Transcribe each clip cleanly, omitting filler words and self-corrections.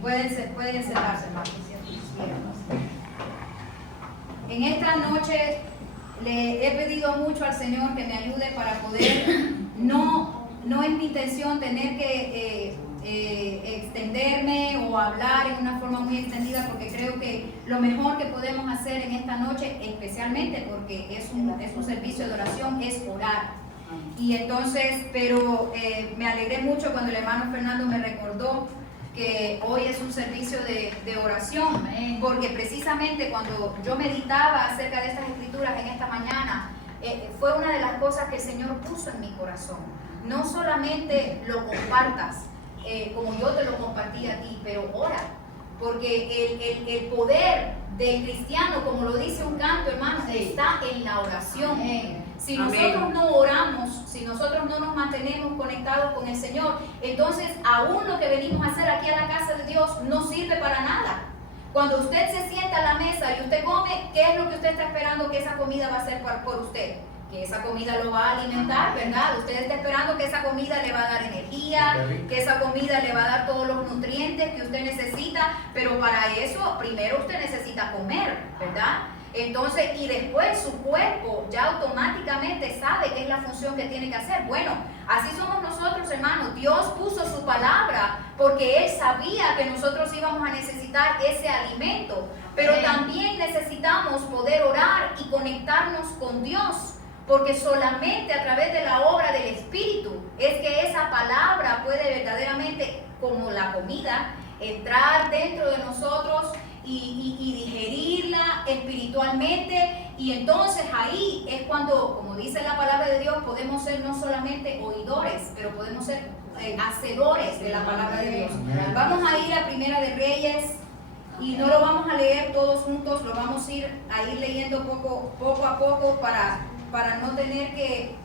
Pueden sentarse, hermanos. En esta noche le he pedido mucho al Señor que me ayude para poder, no es mi intención tener que extenderme o hablar en una forma muy extendida, porque creo que lo mejor que podemos hacer en esta noche, especialmente porque es un servicio de oración, es orar. Y entonces, pero me alegré mucho cuando el hermano Fernando me recordó que hoy es un servicio de oración, porque precisamente cuando yo meditaba acerca de estas escrituras en esta mañana, fue una de las cosas que el Señor puso en mi corazón. No solamente lo compartas como yo te lo compartí a ti, pero ora, porque el poder del cristiano, como lo dice un canto, hermano, está en la oración. Si nosotros no oramos, si nosotros no nos mantenemos conectados con el Señor, entonces aún lo que venimos a hacer aquí a la casa de Dios no sirve para nada. Cuando usted se sienta a la mesa y usted come, ¿qué es lo que usted está esperando que esa comida va a hacer por usted? Que esa comida lo va a alimentar, ¿verdad? Usted está esperando que esa comida le va a dar energía, que esa comida le va a dar todos los nutrientes que usted necesita, pero para eso primero usted necesita comer, ¿verdad? Entonces, y después su cuerpo ya automáticamente sabe qué es la función que tiene que hacer. Bueno, así somos nosotros, hermanos. Dios puso su palabra porque Él sabía que nosotros íbamos a necesitar ese alimento, pero también necesitamos poder orar y conectarnos con Dios, porque solamente a través de la obra del Espíritu es que esa palabra puede verdaderamente, como la comida, entrar dentro de nosotros y digerirla espiritualmente, y entonces ahí es cuando, como dice la palabra de Dios, podemos ser no solamente oidores, pero podemos ser hacedores de la palabra de Dios. Vamos a ir a Primera de Reyes, y no lo vamos a leer todos juntos, lo vamos a ir leyendo poco a poco para no tener que,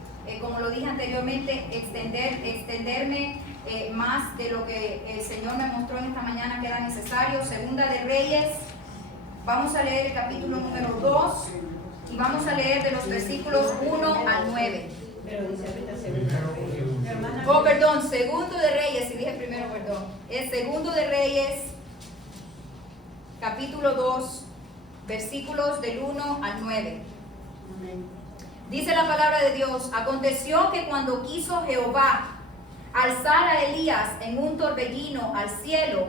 como lo dije anteriormente, extenderme más de lo que el Señor me mostró en esta mañana que era necesario. Segunda de Reyes, vamos a leer el capítulo número 2 y vamos a leer de los versículos 1 al 9. Pero dice ahorita segundo. Oh, perdón, Segundo de Reyes, si dije primero, perdón. Es Segundo de Reyes, capítulo 2, versículos del 1 al 9. Amén. Dice la palabra de Dios: aconteció que cuando quiso Jehová alzar a Elías en un torbellino al cielo,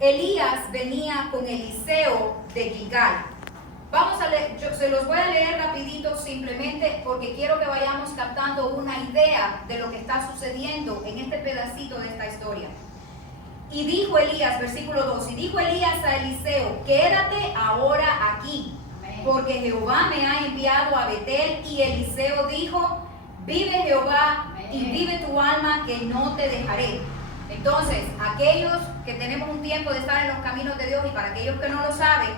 Elías venía con Eliseo de Gilgal. Vamos a leer, se los voy a leer rapidito simplemente porque quiero que vayamos captando una idea de lo que está sucediendo en este pedacito de esta historia. Y dijo Elías, versículo 2, y dijo Elías a Eliseo: quédate ahora aquí, porque Jehová me ha enviado a Betel. Y Eliseo dijo: vive Jehová y vive tu alma, que no te dejaré. Entonces, aquellos que tenemos un tiempo de estar en los caminos de Dios, y para aquellos que no lo saben,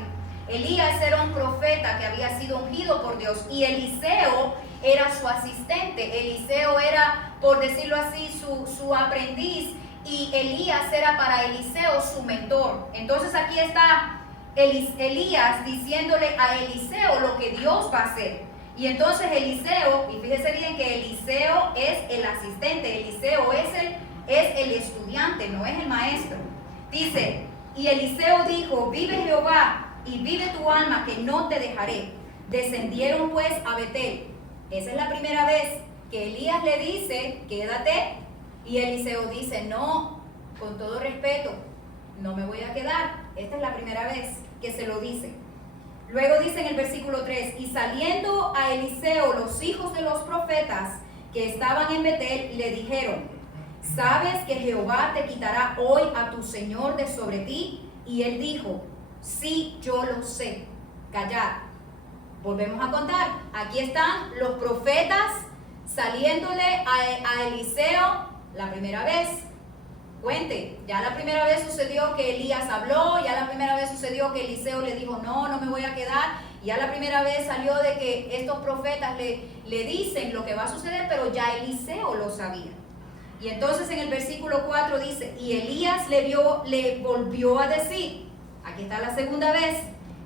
Elías era un profeta que había sido ungido por Dios, y Eliseo era su asistente. Eliseo era, por decirlo así, su aprendiz, y Elías era para Eliseo su mentor. Entonces aquí está Elías diciéndole a Eliseo lo que Dios va a hacer. Y entonces Eliseo, y fíjese bien que Eliseo es el asistente, Eliseo es el estudiante, no es el maestro. Dice: y Eliseo dijo: vive Jehová y vive tu alma, que no te dejaré. Descendieron pues a Betel. Esa es la primera vez que Elías le dice: quédate. Y Eliseo dice: no, con todo respeto, no me voy a quedar. Esta es la primera vez que se lo dice. Luego dice en el versículo 3: y saliendo a Eliseo los hijos de los profetas que estaban en Betel, le dijeron: ¿sabes que Jehová te quitará hoy a tu señor de sobre ti? Y él dijo: sí, yo lo sé, callad. Volvemos a contar. Aquí están los profetas saliéndole a Eliseo la primera vez. Cuente, ya la primera vez sucedió que Elías habló, ya la primera vez sucedió que Eliseo le dijo: no me voy a quedar. Ya la primera vez salió de que estos profetas le dicen lo que va a suceder, pero ya Eliseo lo sabía. Y entonces en el versículo 4 dice: y Elías le volvió a decir, aquí está la segunda vez: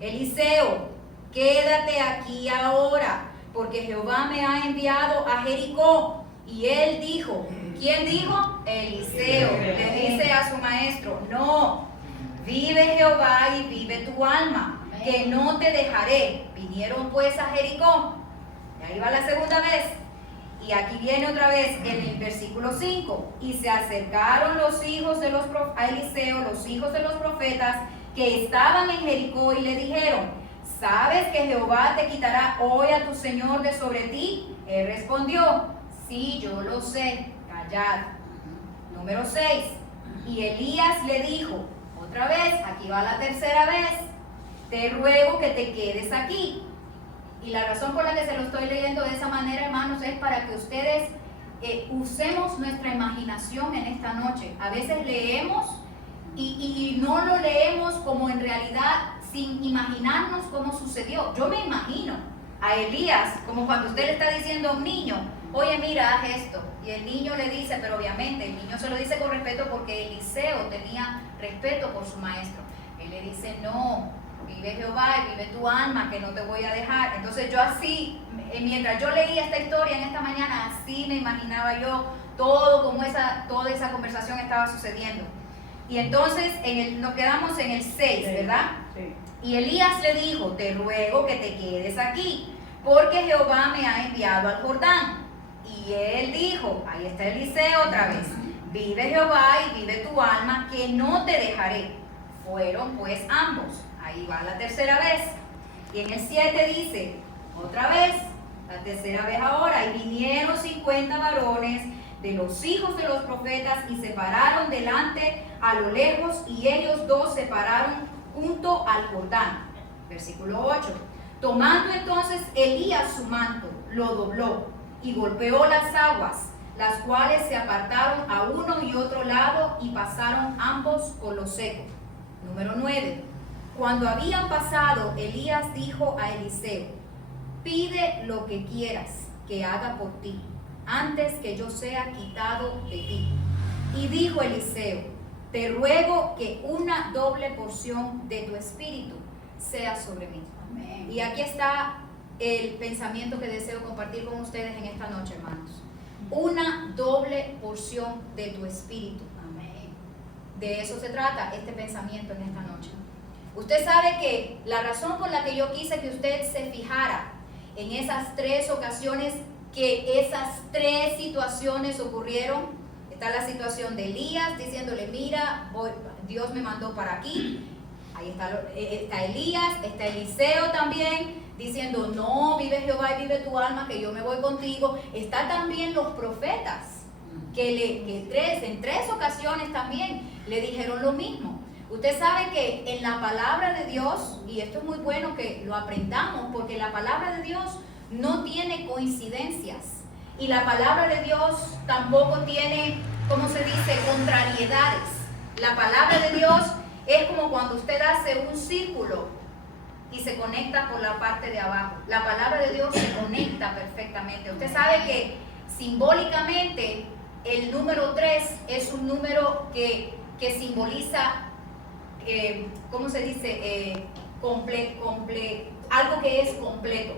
Eliseo, quédate aquí ahora, porque Jehová me ha enviado a Jericó. Y él dijo, ¿quién dijo? Eliseo. Le dice a su maestro: no, Vive Jehová y vive tu alma, que no te dejaré. Vinieron pues a Jericó. Y ahí va la segunda vez. Y aquí viene otra vez en el versículo 5. Y se acercaron los hijos de los a Eliseo, los hijos de los profetas que estaban en Jericó, y le dijeron: ¿sabes que Jehová te quitará hoy a tu señor de sobre ti? Él respondió: sí, yo lo sé, callad. Número 6. Y Elías le dijo, otra vez, aquí va la tercera vez: te ruego que te quedes aquí. Y la razón por la que se lo estoy leyendo de esa manera, hermanos, es para que ustedes usemos nuestra imaginación en esta noche. A veces leemos y no lo leemos como en realidad, sin imaginarnos cómo sucedió. Yo me imagino a Elías como cuando usted le está diciendo a un niño: oye, mira, haz esto. Y el niño le dice, pero obviamente el niño se lo dice con respeto porque Eliseo tenía respeto por su maestro. Él le dice: no, vive Jehová y vive tu alma, que no te voy a dejar. Entonces yo así, mientras yo leía esta historia en esta mañana, así me imaginaba yo todo como toda esa conversación estaba sucediendo. Y entonces nos quedamos en el 6, ¿verdad? Sí. Y Elías le dijo: te ruego que te quedes aquí, porque Jehová me ha enviado al Jordán. Y él dijo, ahí está Eliseo otra vez: vive Jehová y vive tu alma, que no te dejaré. Fueron pues ambos. Ahí va la tercera vez. Y en el 7 dice, otra vez, la tercera vez ahora: y vinieron 50 varones de los hijos de los profetas y se pararon delante a lo lejos, y ellos dos se pararon junto al Jordán. Versículo 8. Tomando entonces Elías su manto, lo dobló y golpeó las aguas, las cuales se apartaron a uno y otro lado, y pasaron ambos con lo seco. Número 9. Cuando habían pasado, Elías dijo a Eliseo: pide lo que quieras que haga por ti, antes que yo sea quitado de ti. Y dijo Eliseo: te ruego que una doble porción de tu espíritu sea sobre mí. Amén. Y aquí está el pensamiento que deseo compartir con ustedes en esta noche, hermanos. Una doble porción de tu espíritu. Amén. De eso se trata este pensamiento en esta noche. Usted sabe que la razón por la que yo quise que usted se fijara en esas 3 ocasiones, que esas 3 situaciones ocurrieron. Está la situación de Elías diciéndole: mira, Dios me mandó para aquí. Ahí está Elías, está Eliseo también diciendo: no, vive Jehová y vive tu alma, que yo me voy contigo. Está también los profetas, que en 3 ocasiones también le dijeron lo mismo. Usted sabe que en la palabra de Dios, y esto es muy bueno que lo aprendamos, porque la palabra de Dios no tiene coincidencias, y la palabra de Dios tampoco tiene, ¿cómo se dice?, contrariedades. La palabra de Dios es como cuando usted hace un círculo y se conecta por la parte de abajo. La palabra de Dios se conecta perfectamente. Usted sabe que simbólicamente el número 3 es un número que simboliza, ¿cómo se dice?, algo que es completo.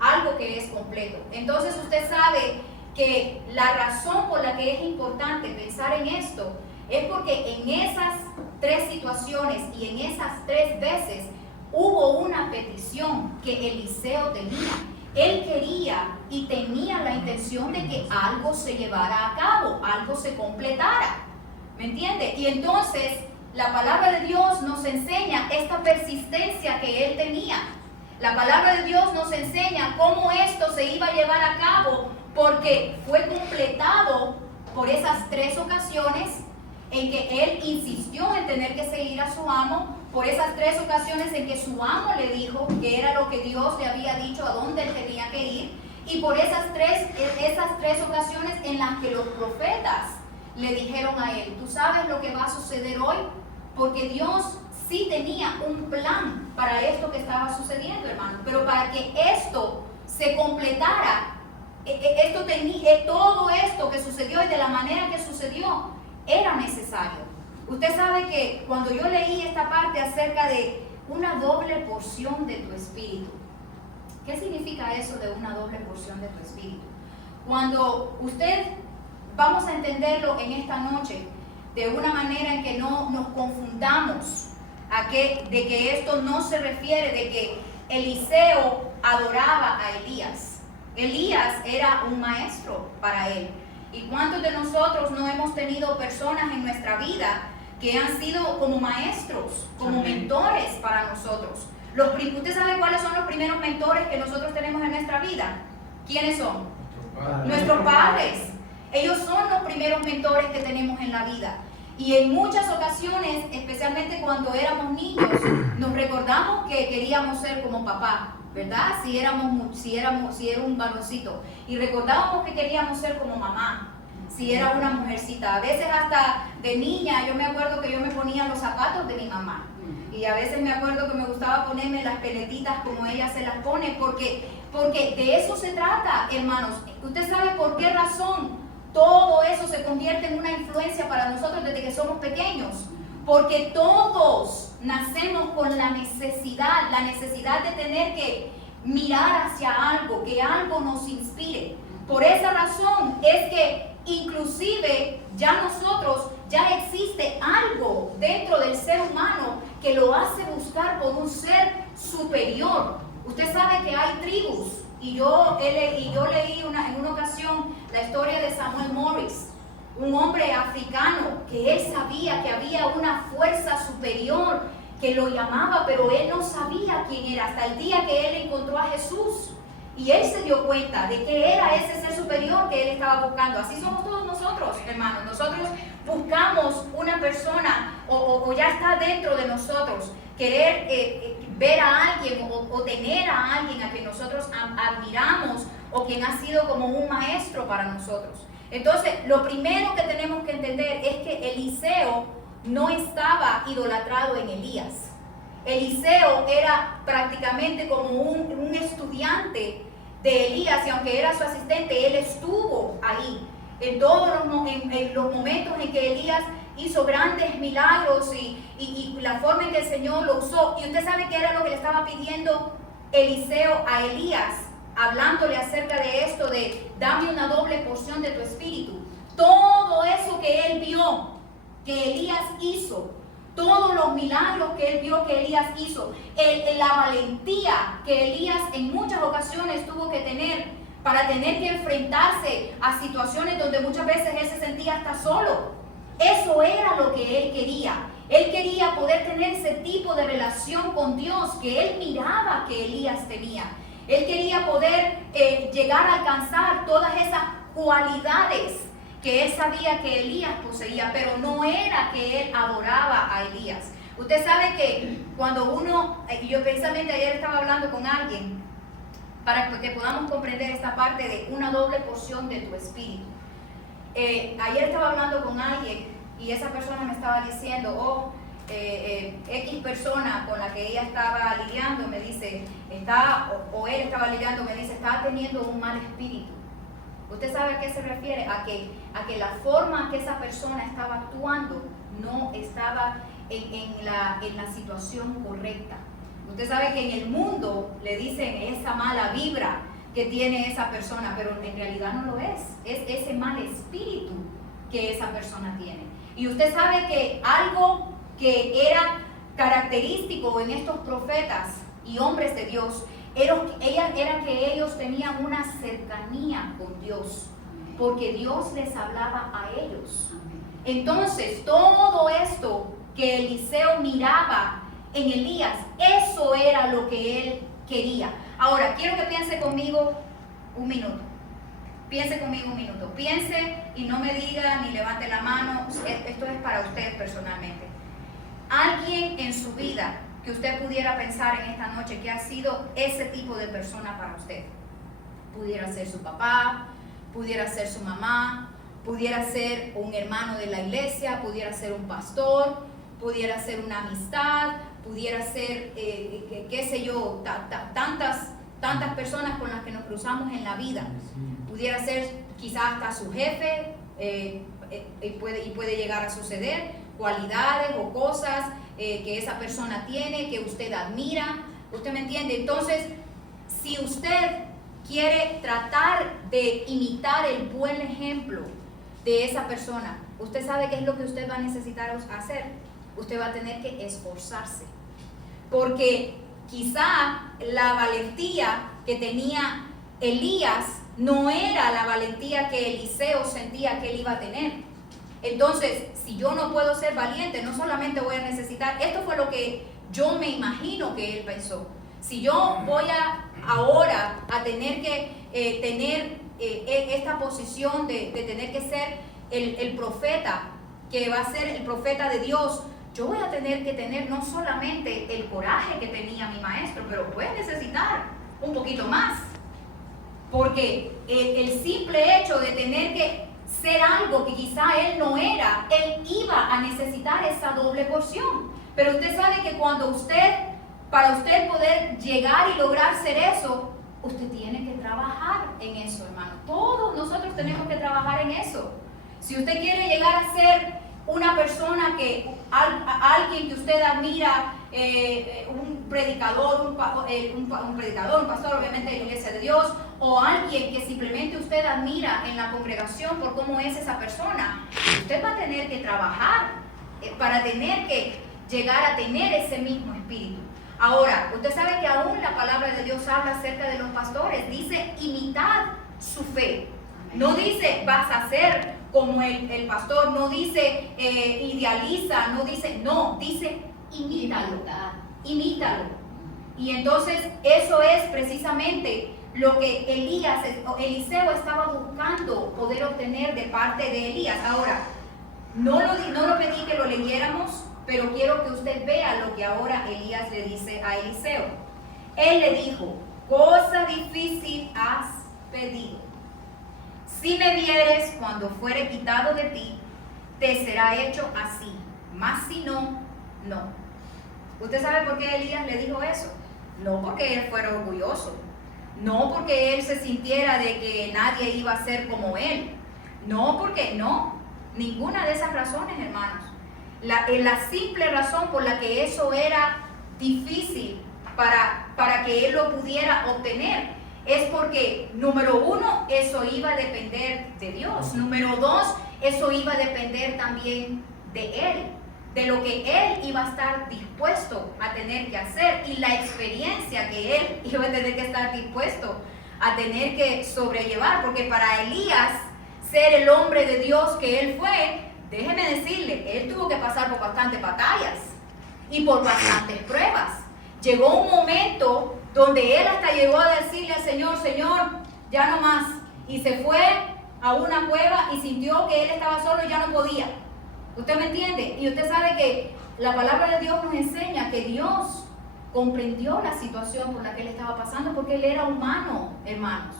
Algo que es completo. Entonces usted sabe que la razón por la que es importante pensar en esto es porque en esas 3 situaciones y en esas 3 veces hubo una petición que Eliseo tenía. Él quería y tenía la intención de que algo se llevara a cabo, algo se completara. ¿Me entiende? Y entonces la palabra de Dios nos enseña esta persistencia que él tenía. La palabra de Dios nos enseña cómo esto se iba a llevar a cabo, porque fue completado por esas 3 ocasiones en que él insistió en tener que seguir a su amo, por esas 3 ocasiones en que su amo le dijo que era lo que Dios le había dicho, a dónde él tenía que ir, y por esas tres ocasiones en las que los profetas le dijeron a él: tú sabes lo que va a suceder hoy, porque Dios sí tenía un plan para esto que estaba sucediendo, hermano, pero para que esto se completara, todo esto que sucedió y de la manera que sucedió, era necesario. Usted sabe que cuando yo leí esta parte acerca de una doble porción de tu espíritu, ¿qué significa eso de una doble porción de tu espíritu? Cuando vamos a entenderlo en esta noche, de una manera en que no nos confundamos de que esto no se refiere de que Eliseo adoraba a Elías. Elías era un maestro para él. ¿Y cuántos de nosotros no hemos tenido personas en nuestra vida que han sido como maestros, como mentores para nosotros? ¿Usted sabe cuáles son los primeros mentores que nosotros tenemos en nuestra vida? ¿Quiénes son? Nuestros padres. Ellos son los primeros mentores que tenemos en la vida. Y en muchas ocasiones, especialmente cuando éramos niños, nos recordamos que queríamos ser como papá, ¿verdad? Si era un varoncito. Y recordábamos que queríamos ser como mamá, si era una mujercita. A veces hasta de niña, yo me acuerdo que yo me ponía los zapatos de mi mamá. Y a veces me acuerdo que me gustaba ponerme las peletitas como ella se las pone, porque de eso se trata, hermanos. ¿Usted sabe por qué razón todo eso se convierte en una influencia para nosotros desde que somos pequeños? Porque todos nacemos con la necesidad de tener que mirar hacia algo, que algo nos inspire. Por esa razón es que inclusive ya existe algo dentro del ser humano que lo hace buscar por un ser superior. Usted sabe que hay tribus, y yo leí en una ocasión la historia de Samuel Morris, un hombre africano que él sabía que había una fuerza superior que lo llamaba, pero él no sabía quién era hasta el día que él encontró a Jesús. Y él se dio cuenta de que era ese ser superior que él estaba buscando. Así somos todos nosotros, hermanos. Nosotros buscamos una persona o ya está dentro de nosotros querer ver a alguien o tener a alguien a quien nosotros admiramos o quien ha sido como un maestro para nosotros. Entonces, lo primero que tenemos que entender es que Eliseo no estaba idolatrado en Elías. Eliseo era prácticamente como un estudiante de Elías, y aunque era su asistente, él estuvo ahí en todos los momentos en que Elías hizo grandes milagros y la forma en que el Señor lo usó. Y usted sabe que era lo que le estaba pidiendo Eliseo a Elías, hablándole acerca de esto de dame una doble porción de tu espíritu. Todo eso que él vio que Elías hizo, todos los milagros que él vio que Elías hizo, la valentía que Elías en muchas ocasiones tuvo que tener para tener que enfrentarse a situaciones donde muchas veces él se sentía hasta solo. Eso era lo que él quería. Él quería poder tener ese tipo de relación con Dios que él miraba que Elías tenía. Él quería poder llegar a alcanzar todas esas cualidades que él sabía que Elías poseía, pero no era que él adoraba a Elías. Usted sabe que cuando yo precisamente ayer estaba hablando con alguien para que podamos comprender esta parte de una doble porción de tu espíritu. Ayer estaba hablando con alguien y esa persona me estaba diciendo, X persona con la que ella estaba lidiando me dice, él estaba lidiando, me dice, está teniendo un mal espíritu. ¿Usted sabe a qué se refiere? A que la forma que esa persona estaba actuando no estaba en la situación correcta. Usted sabe que en el mundo le dicen esa mala vibra que tiene esa persona, pero en realidad no lo es. Es ese mal espíritu que esa persona tiene. Y usted sabe que algo que era característico en estos profetas y hombres de Dios era que ellos tenían una cercanía con Dios, porque Dios les hablaba a ellos. Entonces, todo esto que Eliseo miraba en Elías, eso era lo que él quería. Ahora, quiero que piense conmigo un minuto. Piense conmigo un minuto. Piense y no me diga ni levante la mano. Esto es para usted personalmente. Alguien en su vida que usted pudiera pensar en esta noche que ha sido ese tipo de persona para usted. Pudiera ser su papá, pudiera ser su mamá, pudiera ser un hermano de la iglesia, pudiera ser un pastor, pudiera ser una amistad, pudiera ser, qué sé yo, tantas personas con las que nos cruzamos en la vida. Pudiera ser quizás hasta su jefe, y puede llegar a suceder, cualidades o cosas que esa persona tiene, que usted admira. ¿Usted me entiende? Entonces, si usted quiere tratar de imitar el buen ejemplo de esa persona, usted sabe qué es lo que usted va a necesitar hacer. Usted va a tener que esforzarse. Porque quizá la valentía que tenía Elías no era la valentía que Eliseo sentía que él iba a tener. Entonces, si yo no puedo ser valiente, no solamente voy a necesitar, esto fue lo que yo me imagino que él pensó. Si yo voy ahora a tener que tener esta posición de tener que ser el profeta, que va a ser el profeta de Dios, yo voy a tener que tener no solamente el coraje que tenía mi maestro, pero voy a necesitar un poquito más. Porque el simple hecho de tener que ser algo que quizá él no era, él iba a necesitar esa doble porción. Pero usted sabe que para usted poder llegar y lograr ser eso, usted tiene que trabajar en eso, hermano. Todos nosotros tenemos que trabajar en eso. Si usted quiere llegar a ser una persona alguien que usted admira, un predicador, un pastor obviamente de la iglesia de Dios, o alguien que simplemente usted admira en la congregación por cómo es esa persona, usted va a tener que trabajar para tener que llegar a tener ese mismo espíritu. Ahora, usted sabe que aún la palabra de Dios habla acerca de los pastores, dice imitad su fe. No dice vas a ser como el pastor, no dice idealiza, dice imítalo. Y entonces eso es precisamente lo que Eliseo estaba buscando poder obtener de parte de Elías. Ahora, no lo pedí que lo leyéramos, pero quiero que usted vea lo que ahora Elías le dice a Eliseo. Él le dijo, cosa difícil has pedido. Si me vieres cuando fuere quitado de ti, te será hecho así, mas si no, no. ¿Usted sabe por qué Elías le dijo eso? No porque él fuera orgulloso, no porque él se sintiera de que nadie iba a ser como él, ninguna de esas razones, hermanos. La simple razón por la que eso era difícil para que él lo pudiera obtener es porque, número uno, eso iba a depender de Dios. Número dos, eso iba a depender también de él, de lo que él iba a estar dispuesto a tener que hacer y la experiencia que él iba a tener que estar dispuesto a tener que sobrellevar. Porque para Elías, ser el hombre de Dios que él fue, déjeme decirle, él tuvo que pasar por bastantes batallas y por bastantes pruebas. Llegó un momento donde él hasta llegó a decirle al Señor, Señor, ya no más. Y se fue a una cueva y sintió que él estaba solo y ya no podía. ¿Usted me entiende? Y usted sabe que la palabra de Dios nos enseña que Dios comprendió la situación por la que él estaba pasando porque él era humano, hermanos.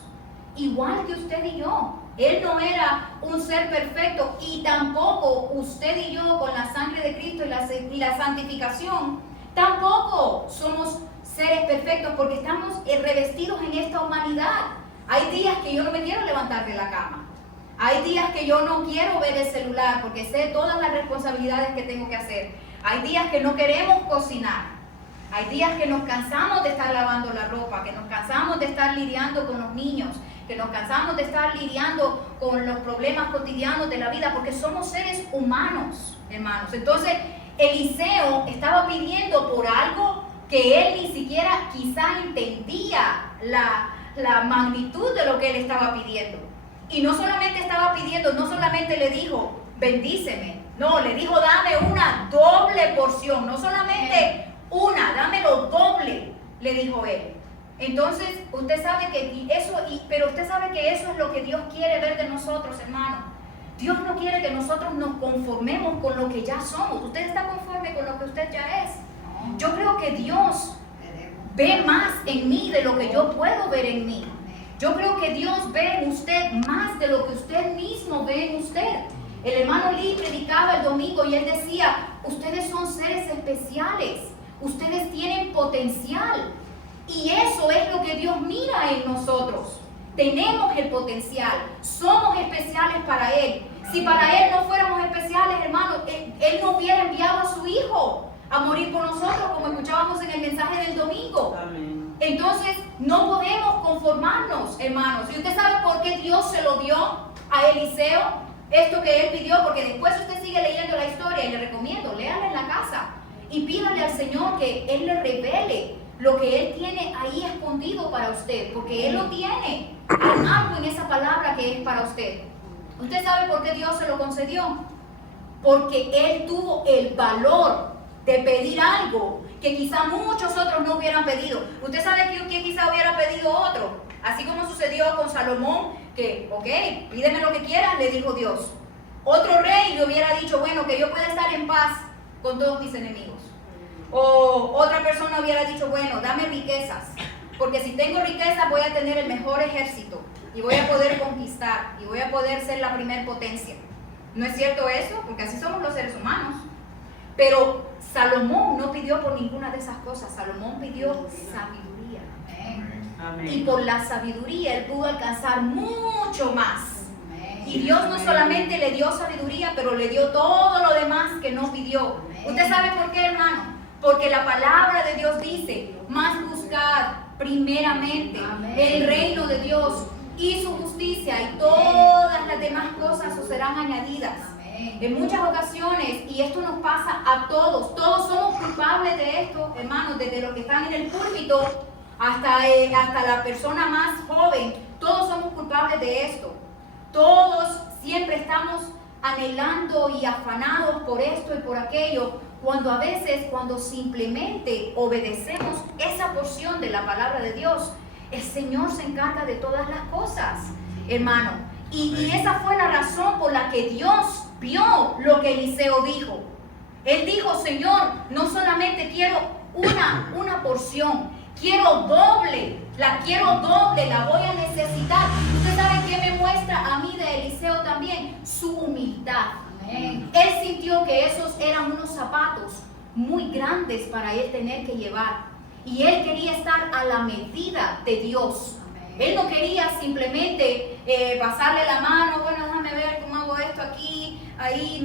Igual que usted y yo. Él no era un ser perfecto y tampoco usted y yo con la sangre de Cristo y la santificación, tampoco somos seres perfectos porque estamos revestidos en esta humanidad. Hay días que yo no me quiero levantar de la cama. Hay días que yo no quiero ver el celular porque sé todas las responsabilidades que tengo que hacer. Hay días que no queremos cocinar. Hay días que nos cansamos de estar lavando la ropa, que nos cansamos de estar lidiando con los niños, que nos cansamos de estar lidiando con los problemas cotidianos de la vida porque somos seres humanos, hermanos. Entonces, Eliseo estaba pidiendo por algo que él ni siquiera quizá entendía la magnitud de lo que él estaba pidiendo. Y no solamente estaba pidiendo, no solamente le dijo, bendíceme, no, le dijo, dame una doble porción, no solamente una, dámelo doble, le dijo él. Entonces, usted sabe que pero usted sabe que eso es lo que Dios quiere ver de nosotros, hermano. Dios no quiere que nosotros nos conformemos con lo que ya somos. ¿Usted está conforme con lo que usted ya es? Yo creo que Dios ve más en mí de lo que yo puedo ver en mí. Yo creo que Dios ve en usted más de lo que usted mismo ve en usted. El hermano Lee predicaba el domingo y él decía, ustedes son seres especiales, ustedes tienen potencial. Y eso es lo que Dios mira en nosotros. Tenemos el potencial, somos especiales para Él. Si para Él no fuéramos especiales, hermanos, Él no hubiera enviado a su Hijo a morir por nosotros, como escuchábamos en el mensaje del domingo. Amén. Entonces, no podemos conformarnos, hermanos. ¿Y usted sabe por qué Dios se lo dio a Eliseo? esto que él pidió, porque después usted sigue leyendo la historia y le recomiendo, léala en la casa y pídale al Señor que Él le revele lo que Él tiene ahí escondido para usted, porque Él lo tiene. Hay algo en esa palabra que es para usted. ¿Usted sabe por qué Dios se lo concedió? Porque Él tuvo el valor de pedir algo que quizá muchos otros no hubieran pedido. ¿Usted sabe que quizá hubiera pedido otro? Así como sucedió con Salomón, que, ok, pídeme lo que quieras, le dijo Dios. Otro rey le hubiera dicho, bueno, que yo pueda estar en paz con todos mis enemigos. O otra persona hubiera dicho, bueno, dame riquezas, porque si tengo riquezas voy a tener el mejor ejército y voy a poder conquistar y voy a poder ser la primer potencia. ¿No es cierto eso? Porque así somos los seres humanos. Pero Salomón no pidió por ninguna de esas cosas. Salomón pidió sabiduría. Amén. Y por la sabiduría él pudo alcanzar mucho más. Amén. Y Dios no solamente le dio sabiduría, pero le dio todo lo demás que no pidió. Amén. ¿Usted sabe por qué, hermano? Porque la palabra de Dios dice, más buscad primeramente el reino de Dios y su justicia, y todas las demás cosas os serán añadidas. En muchas ocasiones, y esto nos pasa a todos somos culpables de esto, hermanos, desde los que están en el púlpito hasta la persona más joven, todos somos culpables de esto. Todos siempre estamos anhelando y afanados por esto y por aquello, cuando a veces, cuando simplemente obedecemos esa porción de la palabra de Dios, el Señor se encarga de todas las cosas, hermano. Y esa fue la razón por la que Dios vio lo que Eliseo dijo. Él dijo, Señor, no solamente quiero una porción, quiero doble, la voy a necesitar. ¿Usted sabe qué me muestra a mí de Eliseo también? Su humildad. Amén. Él sintió que esos eran unos zapatos muy grandes para él tener que llevar. Y él quería estar a la medida de Dios. Amén. Él no quería simplemente pasarle la mano, bueno, déjame ver cómo hago esto aquí, ahí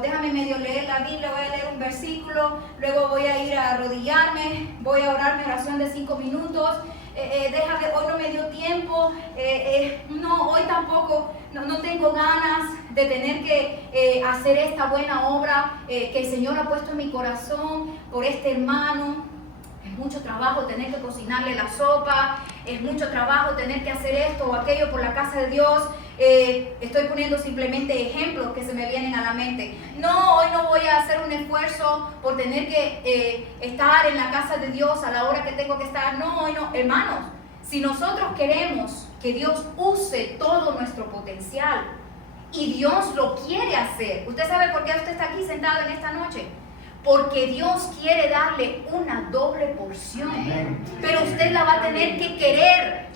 déjame medio leer la Biblia, voy a leer un versículo, luego voy a ir a arrodillarme, voy a orar mi oración de 5 minutos, déjame, hoy no me dio tiempo, no, hoy tampoco, no tengo ganas de tener que hacer esta buena obra que el Señor ha puesto en mi corazón por este hermano. Es mucho trabajo tener que cocinarle la sopa, es mucho trabajo tener que hacer esto o aquello por la casa de Dios. Estoy poniendo simplemente ejemplos que se me vienen a la mente. No, hoy no voy a hacer un esfuerzo por tener que estar en la casa de Dios a la hora que tengo que estar. No, hoy no. Hermanos, si nosotros queremos que Dios use todo nuestro potencial y Dios lo quiere hacer, ¿usted sabe por qué usted está aquí sentado en esta noche? Porque Dios quiere darle una doble porción. Amén. Pero usted la va a tener que querer.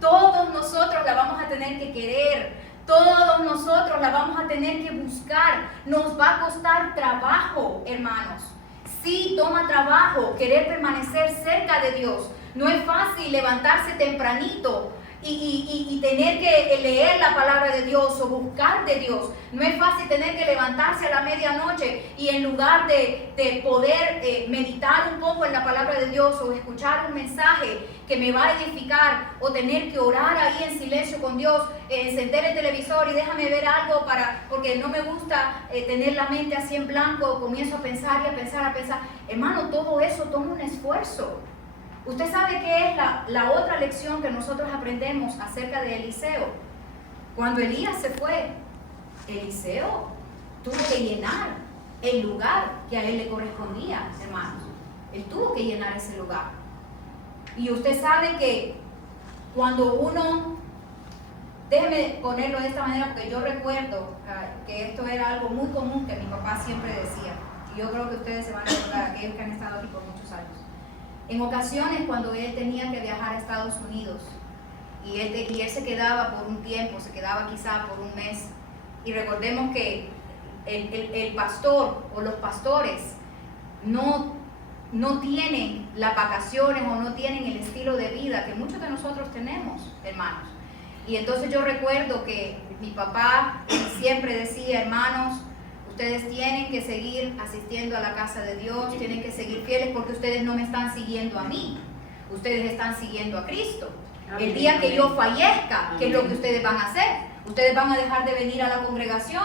Todos nosotros la vamos a tener que querer. Todos nosotros la vamos a tener que buscar. Nos va a costar trabajo, hermanos. Sí, toma trabajo querer permanecer cerca de Dios. No es fácil levantarse tempranito y tener que leer la palabra de Dios o buscar de Dios. No es fácil tener que levantarse a la medianoche y en lugar de poder meditar un poco en la palabra de Dios o escuchar un mensaje que me va a edificar o tener que orar ahí en silencio con Dios, encender el televisor y déjame ver algo porque no me gusta tener la mente así en blanco, comienzo a pensar y a pensar. Hermano, todo eso toma un esfuerzo. Usted sabe qué es la otra lección que nosotros aprendemos acerca de Eliseo. Cuando Elías se fue, Eliseo tuvo que llenar el lugar que a él le correspondía, hermanos. Él tuvo que llenar ese lugar. Y usted sabe que cuando uno, déjeme ponerlo de esta manera porque yo recuerdo que esto era algo muy común que mi papá siempre decía. Y yo creo que ustedes se van a acordar, aquellos que han estado aquí por muchos años. En ocasiones cuando él tenía que viajar a Estados Unidos y él se quedaba por un tiempo, se quedaba quizá por un mes, y recordemos que el pastor o los pastores no tienen las vacaciones o no tienen el estilo de vida que muchos de nosotros tenemos, hermanos. Y entonces yo recuerdo que mi papá siempre decía, hermanos, ustedes tienen que seguir asistiendo a la casa de Dios, tienen que seguir fieles porque ustedes no me están siguiendo a mí, ustedes están siguiendo a Cristo. El día que yo fallezca, ¿qué es lo que ustedes van a hacer? Ustedes van a dejar de venir a la congregación.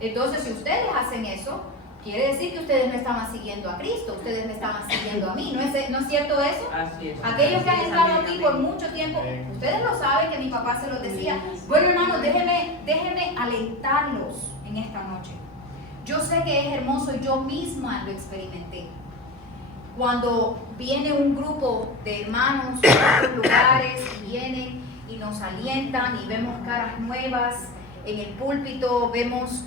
Entonces, si ustedes hacen eso, quiere decir que ustedes no estaban siguiendo a Cristo, ustedes me estaban siguiendo a mí. ¿No es cierto eso? Así es. Aquellos que han Así es, estado amén, aquí amén. por mucho tiempo, ustedes lo saben que mi papá se los decía. Bueno, hermanos, déjenme alentarlos en esta noche. Yo sé que es hermoso y yo misma lo experimenté. Cuando viene un grupo de hermanos de otros lugares y vienen y nos alientan y vemos caras nuevas en el púlpito, vemos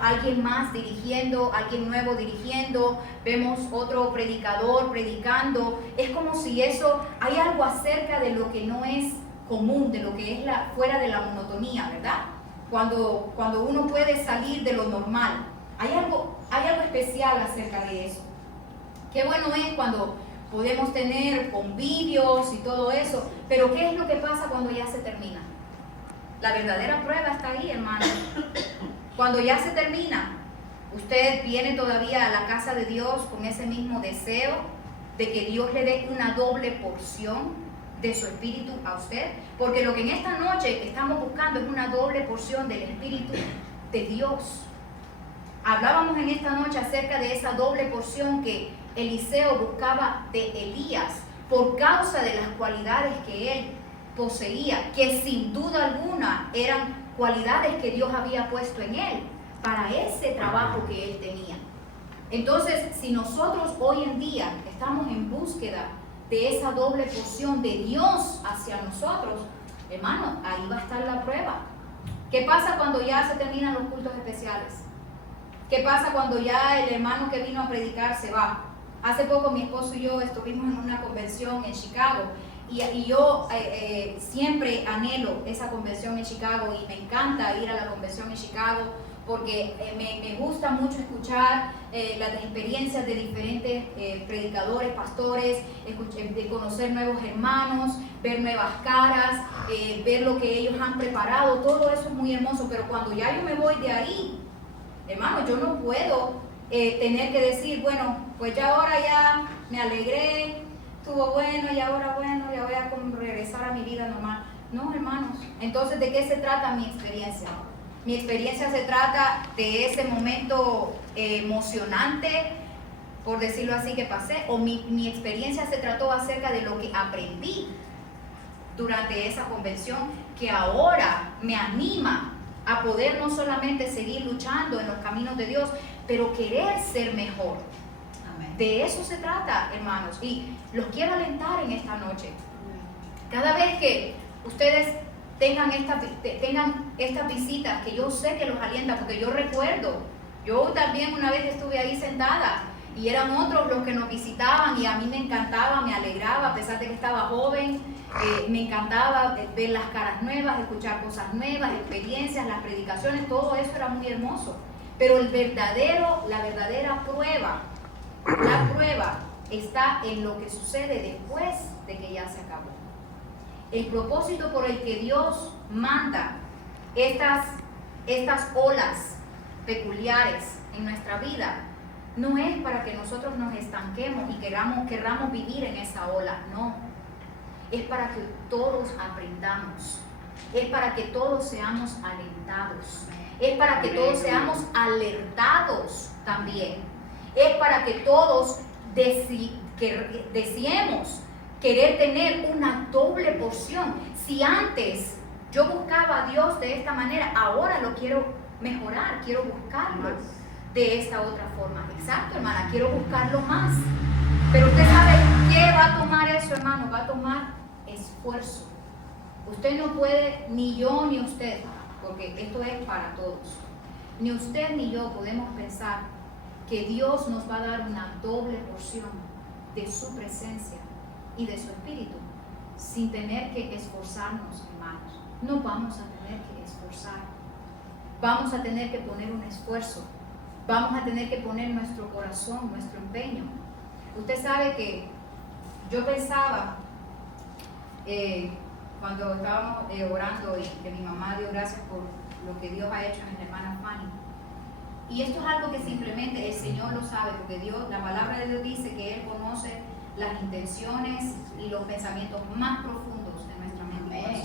alguien más dirigiendo, alguien nuevo dirigiendo, vemos otro predicador predicando, es como si eso, hay algo acerca de lo que no es común, de lo que es fuera de la monotonía, ¿verdad? Cuando uno puede salir de lo normal, hay algo especial acerca de eso. Qué bueno es cuando podemos tener convivios y todo eso, pero ¿qué es lo que pasa cuando ya se termina? La verdadera prueba está ahí, hermano. Cuando ya se termina, usted viene todavía a la casa de Dios con ese mismo deseo de que Dios le dé una doble porción de su espíritu a usted, porque lo que en esta noche estamos buscando es una doble porción del espíritu de Dios. Hablábamos en esta noche acerca de esa doble porción que Eliseo buscaba de Elías por causa de las cualidades que él poseía, que sin duda alguna eran cualidades que Dios había puesto en él para ese trabajo que él tenía. Entonces, si nosotros hoy en día estamos en búsqueda de esa doble porción de Dios hacia nosotros, hermano, ahí va a estar la prueba. ¿Qué pasa cuando ya se terminan los cultos especiales? ¿Qué pasa cuando ya el hermano que vino a predicar se va? Hace poco mi esposo y yo estuvimos en una convención en Chicago y yo siempre anhelo esa convención en Chicago y me encanta ir a la convención en Chicago porque me gusta mucho escuchar las experiencias de diferentes predicadores, pastores, de conocer nuevos hermanos, ver nuevas caras, ver lo que ellos han preparado, todo eso es muy hermoso, pero cuando ya yo me voy de ahí, hermano, yo no puedo tener que decir, bueno, pues ya ahora ya me alegré, estuvo bueno y ahora bueno, ya voy a regresar a mi vida normal. No, hermanos. Entonces, ¿de qué se trata mi experiencia? Mi experiencia se trata de ese momento emocionante, por decirlo así, que pasé, o mi experiencia se trató acerca de lo que aprendí durante esa convención, que ahora me anima a poder no solamente seguir luchando en los caminos de Dios, pero querer ser mejor. Amén. De eso se trata, hermanos, y los quiero alentar en esta noche. Cada vez que ustedes tengan estas visitas, que yo sé que los alienta, porque yo recuerdo, yo también una vez estuve ahí sentada y eran otros los que nos visitaban y a mí me encantaba, me alegraba, a pesar de que estaba joven, me encantaba ver las caras nuevas, escuchar cosas nuevas, experiencias, las predicaciones, todo eso era muy hermoso. Pero la verdadera prueba, la prueba está en lo que sucede después de que ya se acabó. El propósito por el que Dios manda estas olas peculiares en nuestra vida no es para que nosotros nos estanquemos y querramos vivir en esa ola, no. Es para que todos aprendamos, es para que todos seamos alentados, es para que todos seamos alertados también, es para que todos deseemos querer tener una doble porción. Si antes yo buscaba a Dios de esta manera, ahora lo quiero mejorar, quiero buscarlo de esta otra forma. Exacto, hermana, quiero buscarlo más. Pero usted sabe qué va a tomar eso, hermano, va a tomar esfuerzo. Usted no puede, ni yo ni usted, porque esto es para todos. Ni usted ni yo podemos pensar que Dios nos va a dar una doble porción de su presencia y de su espíritu sin tener que esforzarnos, hermanos. No vamos a tener que esforzar. Vamos a tener que poner un esfuerzo. Vamos a tener que poner nuestro corazón, nuestro empeño. Usted sabe que yo pensaba cuando estábamos orando y que mi mamá dio gracias por lo que Dios ha hecho en la hermana Fanny. Y esto es algo que simplemente el Señor lo sabe, porque Dios, la palabra de Dios dice que Él conoce las intenciones y los pensamientos más profundos de nuestra mente.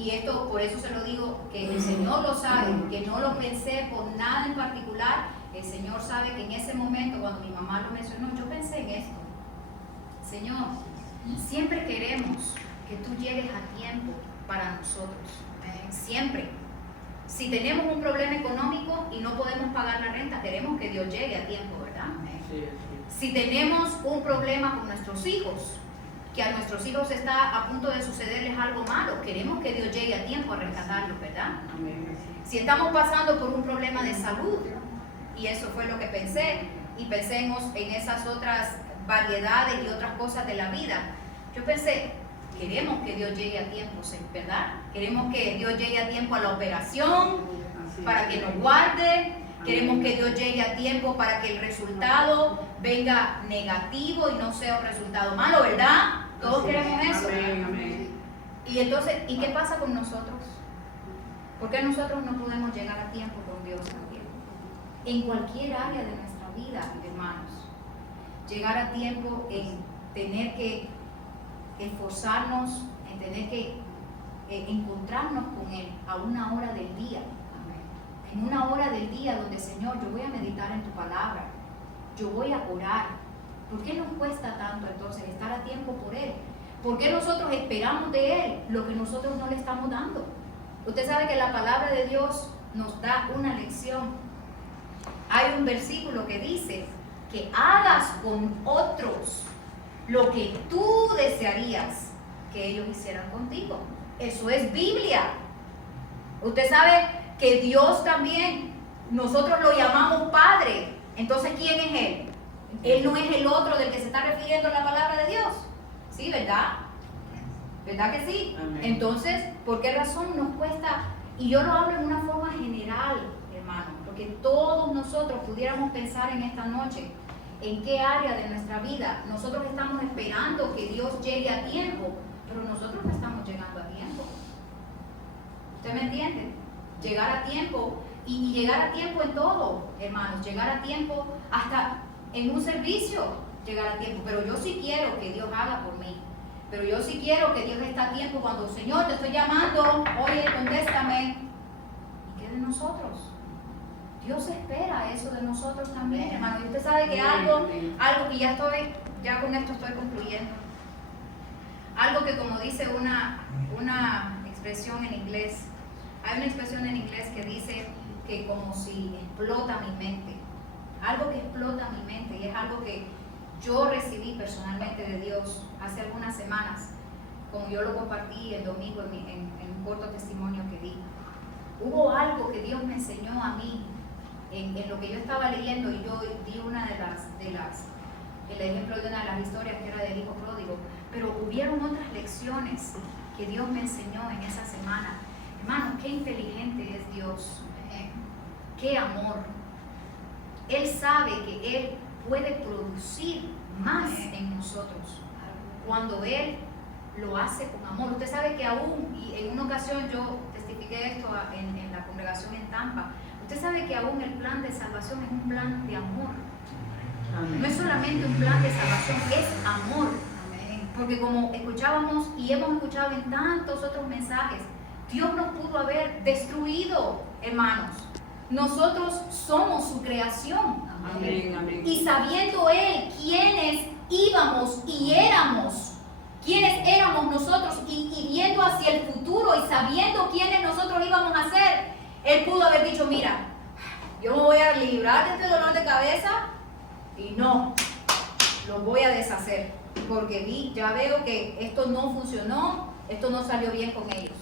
y esto por eso se lo digo, que el Señor lo sabe, que no lo pensé por nada en particular. El Señor sabe que en ese momento, cuando mi mamá lo mencionó, yo pensé en esto. Señor, siempre queremos que tú llegues a tiempo para nosotros, siempre. Si tenemos un problema económico y no podemos pagar la renta, queremos que Dios llegue a tiempo, ¿verdad? Si tenemos un problema con nuestros hijos, que a nuestros hijos está a punto de sucederles algo malo, queremos que Dios llegue a tiempo a rescatarlos, ¿verdad? Si estamos pasando por un problema de salud, y eso fue lo que pensé, y pensemos en esas otras variedades y otras cosas de la vida, yo pensé, queremos que Dios llegue a tiempo, ¿verdad? Queremos que Dios llegue a tiempo a la operación, para que nos guarde. Queremos que Dios llegue a tiempo para que el resultado venga negativo y no sea un resultado malo, ¿verdad? Todos queremos eso. Y entonces, ¿y qué pasa con nosotros? ¿Por qué nosotros no podemos llegar a tiempo con Dios también? En cualquier área de nuestra vida, hermanos. Llegar a tiempo en tener que esforzarnos, en tener que encontrarnos con Él a una hora del día. En una hora del día donde, Señor, yo voy a meditar en tu palabra, yo voy a orar. ¿Por qué nos cuesta tanto entonces estar a tiempo por Él? ¿Por qué nosotros esperamos de Él lo que nosotros no le estamos dando? Usted sabe que la palabra de Dios nos da una lección. Hay un versículo que dice que hagas con otros lo que tú desearías que ellos hicieran contigo. Eso es Biblia. Usted sabe que Dios también, nosotros lo llamamos Padre. Entonces, ¿quién es Él? Él no es el otro del que se está refiriendo la palabra de Dios. ¿Sí, verdad? ¿Verdad que sí? Amén. Entonces, ¿por qué razón nos cuesta? Y yo lo hablo en una forma general, hermano, porque todos nosotros pudiéramos pensar en esta noche en qué área de nuestra vida nosotros estamos esperando que Dios llegue a tiempo, pero nosotros no estamos llegando a tiempo. ¿Usted me entiende? Llegar a tiempo y llegar a tiempo en todo, hermanos, llegar a tiempo hasta en un servicio, llegar a tiempo. Pero yo sí quiero que Dios haga por mí. Pero yo sí quiero que Dios esté a tiempo cuando, Señor, te estoy llamando, oye, contéstame. ¿Y qué de nosotros? Dios espera eso de nosotros también, hermano. Y usted sabe que algo que ya con esto estoy concluyendo. Algo que, como dice una expresión en inglés, hay una expresión en inglés que dice que como si explota mi mente. Algo que explota mi mente, y es algo que yo recibí personalmente de Dios hace algunas semanas, como yo lo compartí el domingo en un corto testimonio que di. Hubo algo que Dios me enseñó a mí en lo que yo estaba leyendo, y yo di el ejemplo de una de las historias que era del hijo pródigo, pero hubieron otras lecciones que Dios me enseñó en esa semana. Hermano, qué inteligente es Dios, qué amor. Él sabe que Él puede producir más en nosotros cuando Él lo hace con amor. Usted sabe que aún, y en una ocasión yo testifiqué esto en la congregación en Tampa, usted sabe que aún el plan de salvación es un plan de amor. No es solamente un plan de salvación, es amor. Porque como escuchábamos y hemos escuchado en tantos otros mensajes, Dios nos pudo haber destruido, hermanos. Nosotros somos su creación. Amén, amén. Y sabiendo Él quiénes íbamos y éramos, quiénes éramos nosotros, y viendo hacia el futuro y sabiendo quiénes nosotros íbamos a ser, Él pudo haber dicho, mira, yo me voy a librar de este dolor de cabeza y no, lo voy a deshacer, porque ya veo que esto no funcionó, esto no salió bien con ellos.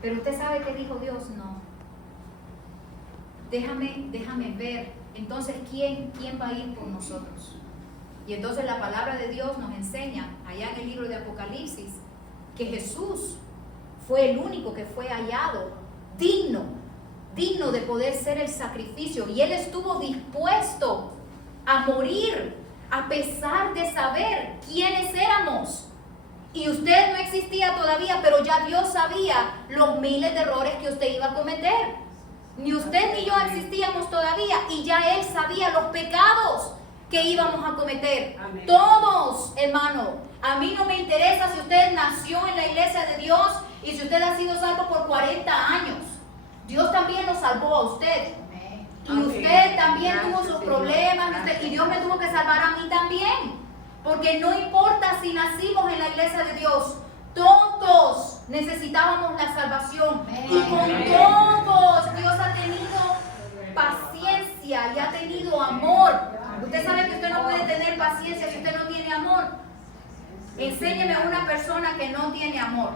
Pero usted sabe que dijo Dios, no. Déjame ver. Entonces, ¿quién va a ir por nosotros? Y entonces la palabra de Dios nos enseña, allá en el libro de Apocalipsis, que Jesús fue el único que fue hallado digno de poder ser el sacrificio. Y Él estuvo dispuesto a morir a pesar de saber quiénes éramos. Y usted no existía todavía, pero ya Dios sabía los miles de errores que usted iba a cometer. Ni usted ni yo existíamos todavía, y ya Él sabía los pecados que íbamos a cometer. Amén. Todos, hermano. A mí no me interesa si usted nació en la iglesia de Dios y si usted ha sido salvo por 40 años. Dios también lo salvó a usted. Y usted también tuvo sus problemas y Dios me tuvo que salvar a mí también. Porque no importa si nacimos en la iglesia de Dios, todos necesitábamos la salvación. Y con todos Dios ha tenido paciencia y ha tenido amor. Usted sabe que usted no puede tener paciencia si usted no tiene amor. Enséñeme a una persona que no tiene amor.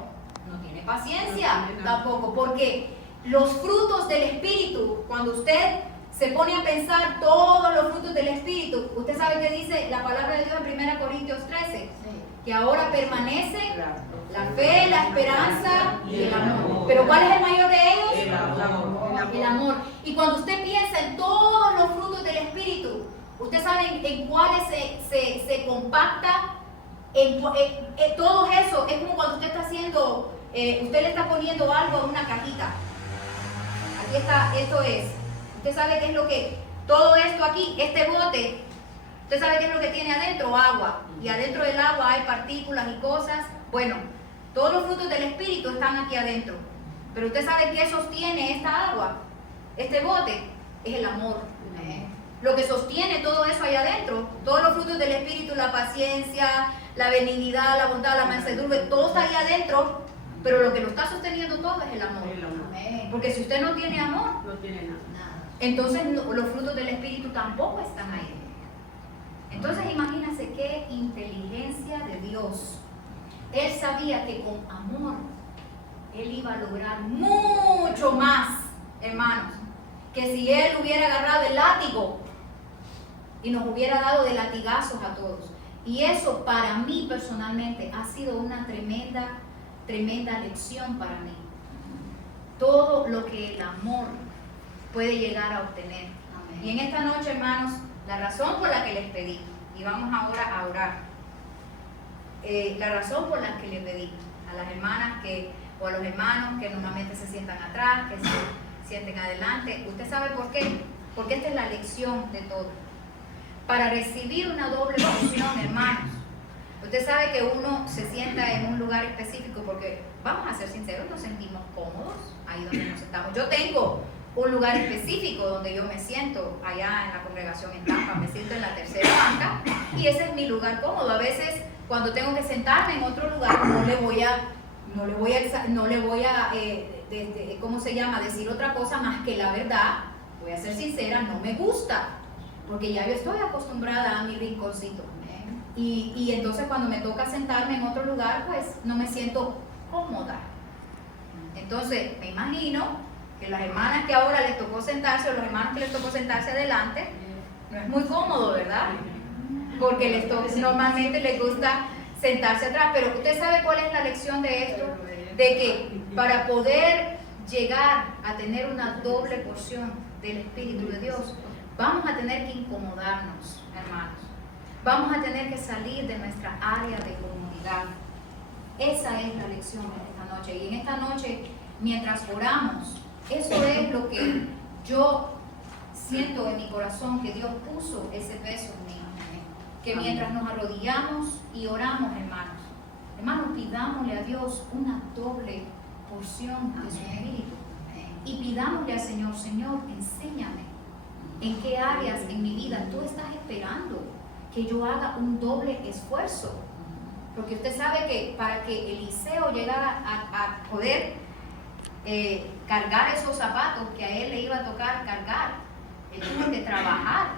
No tiene paciencia tampoco, porque los frutos del Espíritu, cuando usted se pone a pensar todos los frutos del Espíritu, usted sabe que dice la palabra de Dios en 1 Corintios 13, que ahora permanece la fe, la esperanza y el amor. Pero ¿cuál es el mayor de ellos? El amor. El amor. Y cuando usted piensa en todos los frutos del Espíritu, usted sabe en cuáles se compacta, todo eso. Es como cuando usted está haciendo, usted le está poniendo algo en una cajita. Aquí está, esto es. Usted sabe qué es lo que, todo esto aquí, este bote, usted sabe qué es lo que tiene adentro, agua. Y adentro del agua hay partículas y cosas. Bueno, todos los frutos del Espíritu están aquí adentro. Pero usted sabe qué sostiene esta agua, este bote, es el amor. Lo que sostiene todo eso ahí adentro, todos los frutos del Espíritu, la paciencia, la benignidad, la bondad, la mansedumbre, todo está ahí adentro. Pero lo que lo está sosteniendo todo es el amor. Porque si usted no tiene amor, No tiene nada. entonces los frutos del Espíritu tampoco están ahí. Entonces imagínense qué inteligencia de Dios. Él sabía que con amor Él iba a lograr mucho más, hermanos, que si Él hubiera agarrado el látigo y nos hubiera dado de latigazos a todos. Y eso para mí personalmente ha sido una tremenda lección para mí. Todo lo que el amor puede llegar a obtener. Amén. Y en esta noche, hermanos, la razón por la que les pedí, y vamos ahora a orar, la razón por la que les pedí a las hermanas o a los hermanos que normalmente se sientan atrás, que se sienten adelante, ¿usted sabe por qué? Porque esta es la lección de todo. Para recibir una doble porción, hermanos, usted sabe que uno se sienta en un lugar específico porque, vamos a ser sinceros, nos sentimos cómodos ahí donde nos sentamos. Yo tengo un lugar específico donde yo me siento allá en la congregación en Tampa, me siento en la tercera banca y ese es mi lugar cómodo. A veces cuando tengo que sentarme en otro lugar no le voy a ¿cómo se llama? Decir otra cosa más que la verdad. Voy a ser sincera, no me gusta porque ya yo estoy acostumbrada a mi rinconcito. Y entonces cuando me toca sentarme en otro lugar, pues no me siento cómoda. Entonces me imagino que las hermanas que ahora les tocó sentarse o los hermanos que les tocó sentarse adelante, no es muy cómodo, ¿verdad? Porque normalmente les gusta sentarse atrás. Pero usted sabe cuál es la lección de esto, de que para poder llegar a tener una doble porción del Espíritu de Dios, vamos a tener que incomodarnos, hermanos. Vamos a tener que salir de nuestra área de comodidad. Esa es la lección de esta noche. Y en esta noche, mientras oramos, eso es lo que yo siento en mi corazón, que Dios puso ese peso en mí. Que mientras nos arrodillamos y oramos, hermanos, pidámosle a Dios una doble porción de su Espíritu. Y pidámosle al Señor, Señor, enséñame en qué áreas en mi vida tú estás esperando que yo haga un doble esfuerzo. Porque usted sabe que para que Eliseo llegara a poder cargar esos zapatos que a él le iba a tocar cargar, él tuvo que trabajar,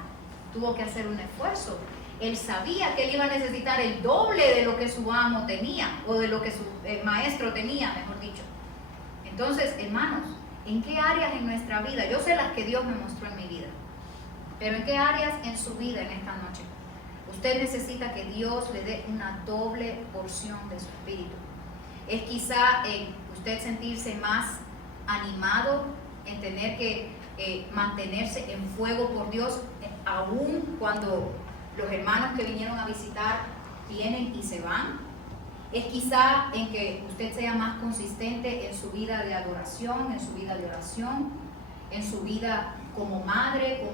tuvo que hacer un esfuerzo. Él sabía que él iba a necesitar el doble de lo que su amo tenía, o de lo que su maestro tenía, mejor dicho. Entonces, hermanos, ¿en qué áreas en nuestra vida? Yo sé las que Dios me mostró en mi vida, pero ¿en qué áreas en su vida en esta noche usted necesita que Dios le dé una doble porción de su espíritu? Es quizá usted sentirse más animado, en tener que mantenerse en fuego por Dios, aún cuando los hermanos que vinieron a visitar vienen y se van. Es quizá en que usted sea más consistente en su vida de adoración, en su vida de oración, en su vida como madre,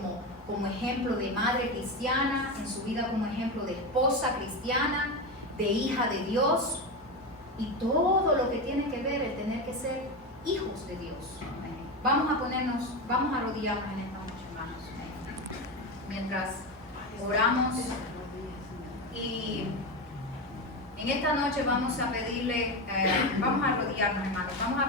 como ejemplo de madre cristiana, en su vida como ejemplo de esposa cristiana, de hija de Dios, y todo lo que tiene que ver el tener que ser hijos de Dios. Vamos a arrodillarnos en esta noche, hermanos, mientras oramos. Y en esta noche vamos a pedirle, vamos a arrodillarnos, hermanos, vamos a